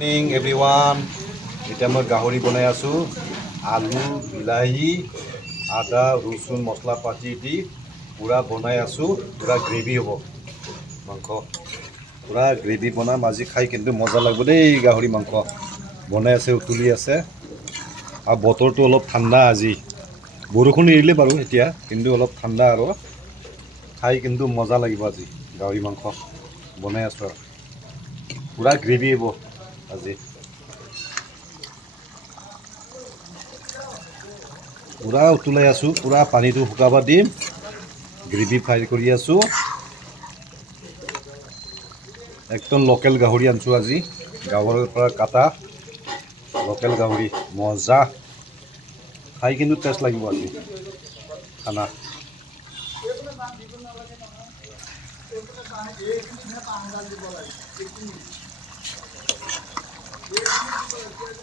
evening everyone এতিয়া মই গাহৰি বনাই আছোঁ আলু বিলাহী আদা ৰচুন মছলা পাতি দি পূৰা বনাই আছোঁ পূৰা গ্ৰেভি হ'ব মাংস পূৰা গ্ৰেভি বনাম আজি খাই কিন্তু মজা লাগিব দেই গাহৰি মাংস বনাই আছে উতলি আছে আৰু বতৰটো অলপ ঠাণ্ডা আজি বৰষুণ এৰিলে বাৰু এতিয়া কিন্তু অলপ ঠাণ্ডা আৰু খাই কিন্তু মজা লাগিব আজি গাহৰি মাংস বনাই আছোঁ আৰু পূৰা গ্ৰেভি হ'ব আজি পূৰা উতলাই আছোঁ পূৰা পানীটো শুকাব দিম গ্ৰেভি ফ্ৰাই কৰি আছোঁ একদম লোকেল গাহৰি আনিছোঁ আজি গাঁৱৰ পৰা কাটা লোকেল গাহৰি মজা খাই কিন্তু টেষ্ট লাগিব আজি খানা